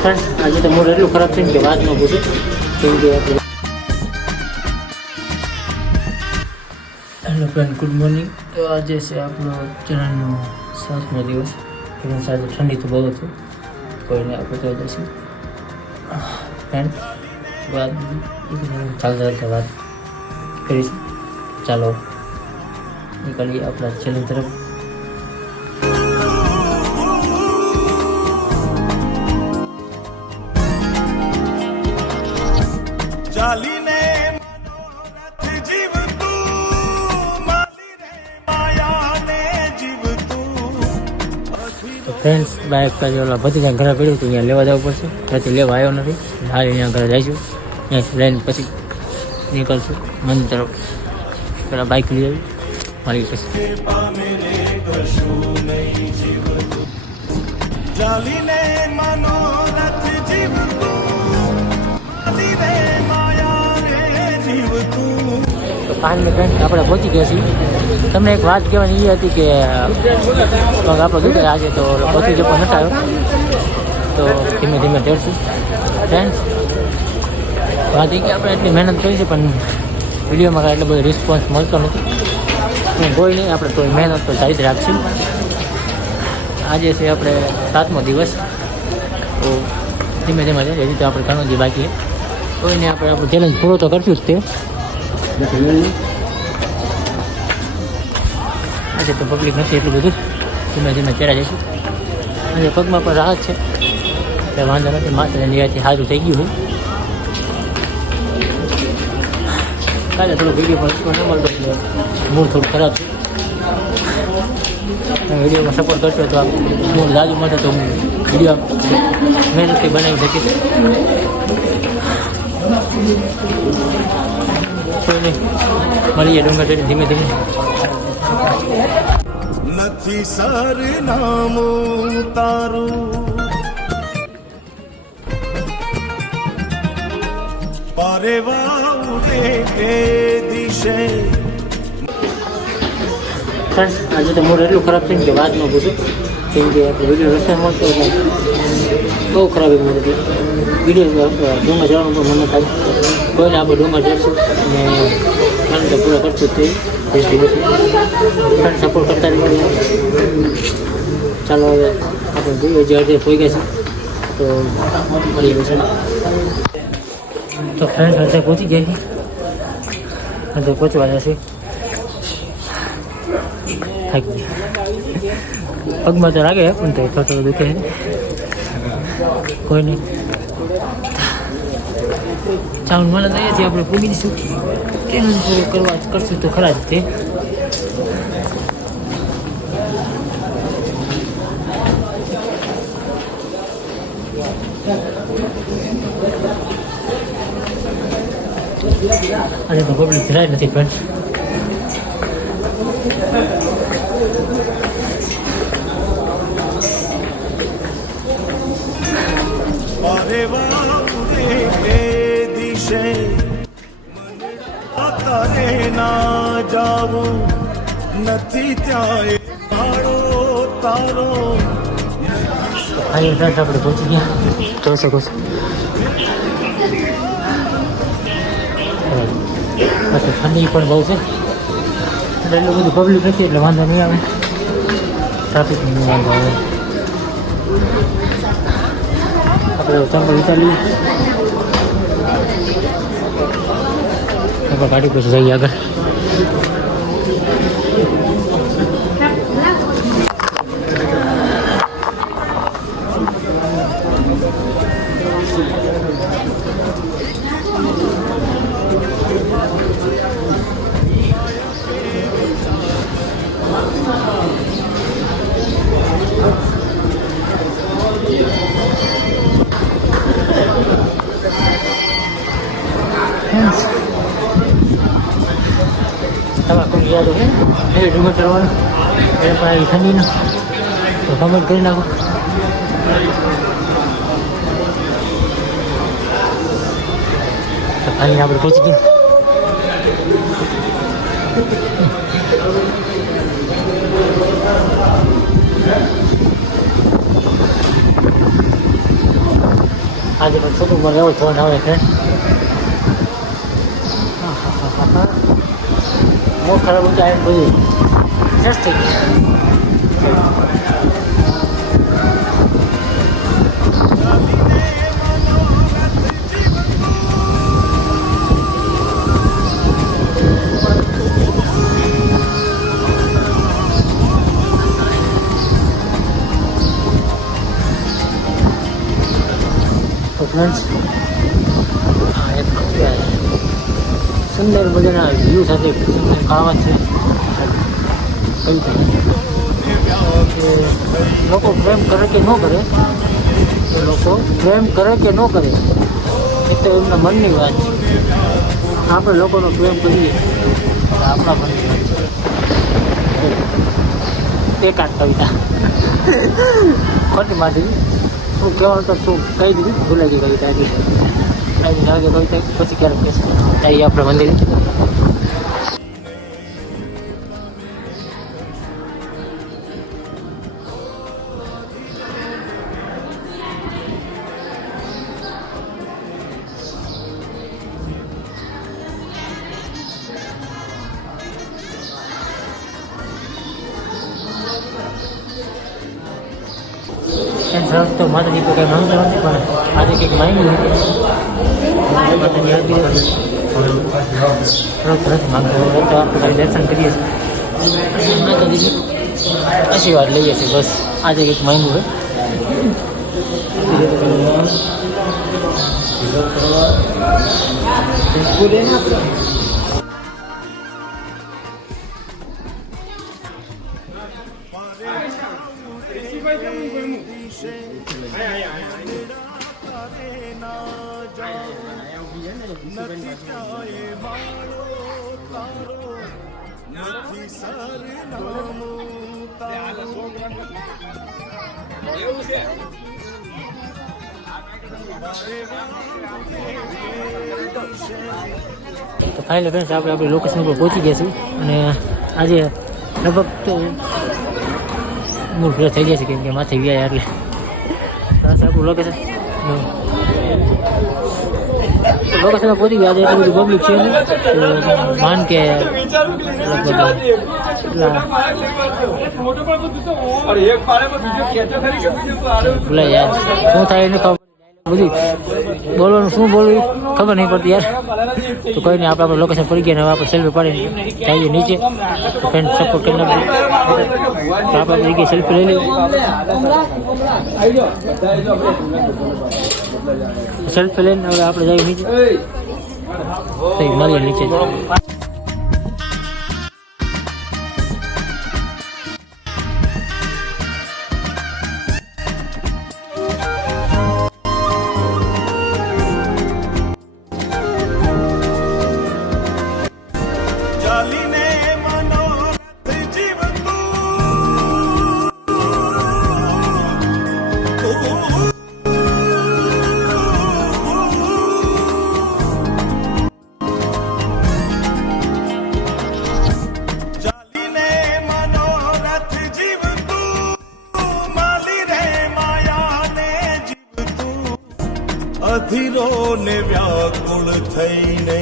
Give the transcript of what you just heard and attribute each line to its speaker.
Speaker 1: Friends આજે તો mood એટલું ખરાબ છે કે વાત ન પૂછું કેમ કે હેલો ફ્રેન્ડ ગુડ મોર્નિંગ તો આજે છે આપણો ચેનલનો સાતમો દિવસ. ફ્રેન્ડ આજે ઠંડી તો બહુ હતી. કોઈને આપણે તો જઈશું ફ્રેન્ડ વાત ચાલતા ચાલતા વાત કરીશું. ચાલો, નીકળીએ આપણા ચેનલ તરફ.
Speaker 2: ચાલીને
Speaker 1: ફ્રેન્ડ્સ બાઇક પાસે ઓલા ભતીજા ઘરે પડ્યું હતું અહીંયા લેવા જવું પડશે. ત્યાંથી લેવા આવ્યો નથી. હાલ અહીંયા ઘરે જઈશું ત્યાંથી લઈને પછી નીકળશું. મંદિર તરફ પેલા બાઇક લઈ આવી. મારી પછી
Speaker 2: ચાલીને મનોરથ જીવતું
Speaker 1: ફાઇનલી ફ્રેન્ડ આપણે પહોંચી ગયા છીએ. તમને એક વાત કહેવાની એ હતી કે આપણો દુખે આજે તો પહોંચી જ પણ નતા આવ્યો. તો ધીમે ધીમે ચડશું. ફ્રેન્ડ વાત એ કે આપણે એટલી મહેનત કરી છે, પણ વિડીયોમાં કાંઈ એટલો બધો રિસ્પોન્સ મળતો નથી. કોઈ નહીં, આપણે કોઈ મહેનત તો જારી જ રાખશું. આજે છે આપણે સાતમો દિવસ. તો ધીમે ધીમે છે હજી તો આપણે ઘણું જે બાકી કોઈને આપણે આપણું ચેલેન્જ પૂરો તો કરશું જ તે. આજે તો પબ્લિક નથી એટલું બધું. ધીમે ધીમે ચડા જઈશું. અને પગમાં પણ રાહત છે. એટલે વાંધો નથી, માત્ર નિરાથી સારું થઈ ગયું હું કાલે થોડું વીડિયો પણ ન મળતો મૂળ થોડું ખરાબ છે. વિડીયોમાં સપોર્ટ કરશો તો મૂળ લાજુ મળે તો હું વીડિયો મહેનતથી બનાવી શકીશ. કોઈ નહીં મળીએ ડુંગર ચડી ધીમે ધીમે
Speaker 2: નથી તારું ઉડે એ દિશે
Speaker 1: ફ્રેન્ડ્સ આજે તો મૂડ એટલું ખરાબ થઈ કે વાત ન પૂછું. કેમ કે આપણે વીડિયો રસ્તા મળતો બહુ ખરાબ મૂડ હતી. વીડિયો ડુંગર જવાનું પણ મને થાય. કોઈને આપણે ડુંગર ચડશું અને તો પૂરો કરશું તે ફ્રેન્ડ સપોર્ટ કરતા રહીએ. ચાલો હવે આપણે જોઈએ જે અડધે પોઈ ગયા છે. તો મળી ગયું છે. તો ફ્રેન્ડ અડધે પહોંચી ગયા છીએ અડધે પહોંચવા જશે થાકી પગમાં તો લાગે, પણ તો થોડું દુખે કોઈ નહીં. ચાવન મને તો અહીંયાથી આપણે પૂગી દઈશું જ પૂરું કરવા કરશું તો ખરા જ તે. અને તો પબ્લિક જરાય નથી ફ્રેન્ડ
Speaker 2: તારે ના જાવું. નથી ત્યાં તારો તારો.
Speaker 1: ફાઇનલ ફ્રેન્ડ આપણે પહોંચી ગયા. જોઈ શકો છો. પછી ઠંડી પણ બહુ છે. એટલે એટલું બધું પબ્લિક નથી એટલે વાંધો નહીં આવે. ટ્રાફિક નહીં વાંધો આવે. આપણે ચંપલ ઉતારી આપણે ગાડી પછી જઈએ આગળ. ફ્રેન્ડ્સ ડુંગર ચડવાનું એ પણ ઠંડીનો. તો કમેન્ટ કરી નાખો. ફાઇનલી આપણે પહોંચી ગયા. આજે પણ છોટું મને એવો ફોન આવે છે. બહુ more colorful and blue. Just think. Friends, I am Korea. સુંદર મજાના વ્યૂ સાથે સુંદર કહાવત છે. લોકો પ્રેમ કરે કે ન કરે, એ લોકો પ્રેમ કરે કે ન કરે, એ તો એમના મનની વાત છે. આપણે લોકોનો પ્રેમ કરીએ આપણા મનની વાત છે. એકાદ કવિતા. ખોટી માટી. શું કહેવાનું તો શું કહી દીધું? ભૂલાઈ ગઈ કવિતા પછી ક્યારેક આવી આપણે મંદિરે. સરસ તો માતાજી તો કંઈ માંગતા નથી, પણ આજે કંઈક માંગ્યું માતાજી આપી. સરસ નથી માંગતો તો આપણે દર્શન કરીએ. છીએ માતાજી આશીર્વાદ લઈએ છીએ, બસ. આજે કંઈક માંગ્યું
Speaker 2: માળો તારો નથી
Speaker 1: તો ફાઇનલ ફ્રેન્ડ્સ આપણે આપણી લોકેશન પર પહોંચી ગયા છીએ અને આજે લગભગ તો મૂળ ફ્રેશ થઈ ગયા છે કેમ કે માથે ગયા એટલે. લોકેશન લોકેશન પહોંચી ગયા બધું પબ્લિક છે માન કે ભૂલાઈ યાર શું થાય એને ખબર બધું બોલવાનું શું બોલવું? ખબર નહીં પડતી યાર. તો કોઈ નહીં, આપણે આપણે લોકેશન પડી ગયા હવે આપણે સેલ્ફી પાડીને જઈએ નીચે. ફ્રેન્ડ સપોર્ટ કરી નાખજો. આપણે જગ્યાએ સેલ્ફી લઈ લઈએ. સેલ્ફી લઈને હવે આપણે જઈએ નીચે. મળીએ નીચે
Speaker 2: ને વ્યાકુળ થઈને